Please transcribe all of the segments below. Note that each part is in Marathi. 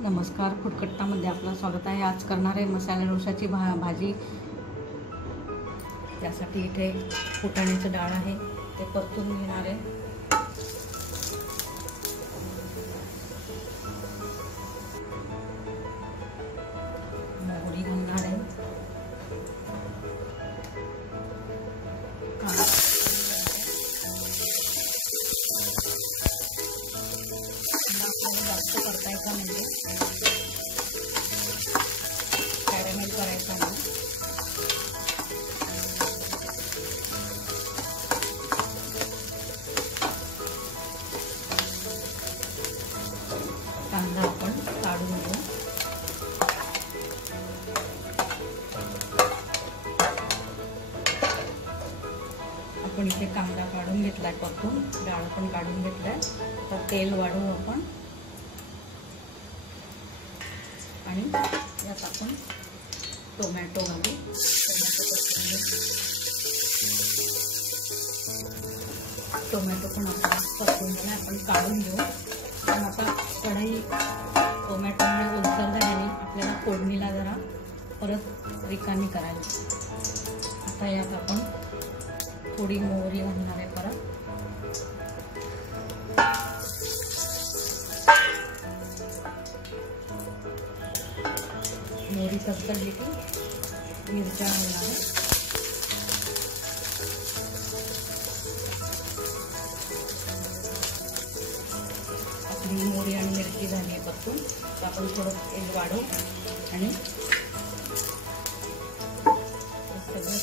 नमस्कार, फुडकट्टामध्ये आपलं स्वागत आहे। आज करणार आहे मसाला डोशाची भाजी। त्यासाठी इथे फुटाण्याचं डाळ आहे, ते परतून घेणार आहे। मोहरी घालणार आहे, जास्त परतायचा म्हणजे कॅरेमेल करायचा नाही। कांदा आपण काढून घेऊ। आपण इथे कांदा काढून घेतलाय, परतून डाळ पण काढून घेतलाय। तर तेल वाढवू आपण आणि यात आपण टोमॅटो घालू। टोमॅटो पण आपण परतून घेऊया, आपण काढून घेऊ। पण आता कढई टोमॅटोमुळे ओलसर झाल्याने आपल्याला फोडणीला जरा परत रिकामी करायची। आता यात आपण थोडी मोहरी घालणार आहे परत। मोहरी तडतडली की मिरच्या घालणार आहे। आपली मोहरी आणि मिरची झाली आहे परतून, तर आपण थोडं तेल वाढवू आणि सगळं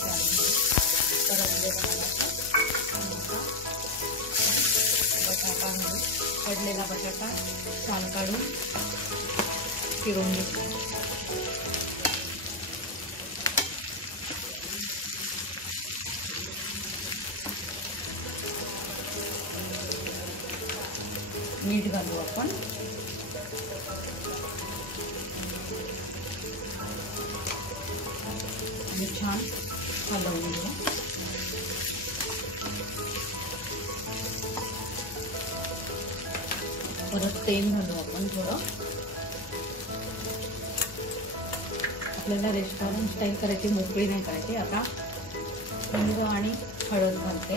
बटाटा घालू। पडलेला बटाटा छान काढून चिरून घेतला। मीठ घालू आपण आणि छान हलवून घेऊ। परत तेल घालू आपण थोडं। आपल्याला रेस्टॉरंट स्टाईल करायची, मोकळी नाही करायची। आता हिंग आणि हळद घालते।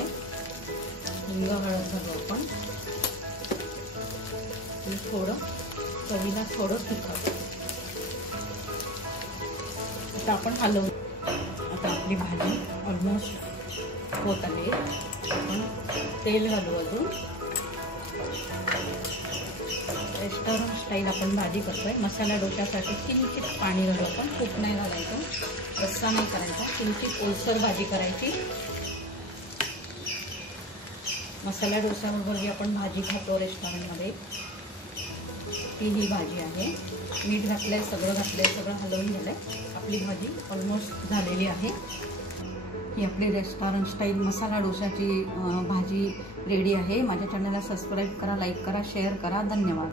हिंग हळद घालू आपण, थोडं चवीला थोडं तिखट। आता आपण हलवू। आता आपली भाजी ऑलमोस्ट होत आली। आपण तेल घालू अजून। रेस्टॉरंट स्टाईल आपण भाजी करतोय। मसाला डोशासाठी किंचित पाणी घालू आपण, खूप नाही घालायचं, रस्सा नाही करायचा, किंचित ओलसर भाजी करायची। मसाला डोशाबरोबर जी आपण भाजी खातो रेस्टॉरंटमध्ये, ती ही भाजी आहे। मीठ घातलंय, सगळं घातलंय, सगळं हलवून घेतलंय। आपली भाजी ऑलमोस्ट झालेली आहे। ही आपली रेस्टॉरंट स्टाईल मसाला डोशाची भाजी रेडी आहे। माझ्या चॅनलला सबस्क्राईब करा, लाईक करा, शेअर करा। धन्यवाद।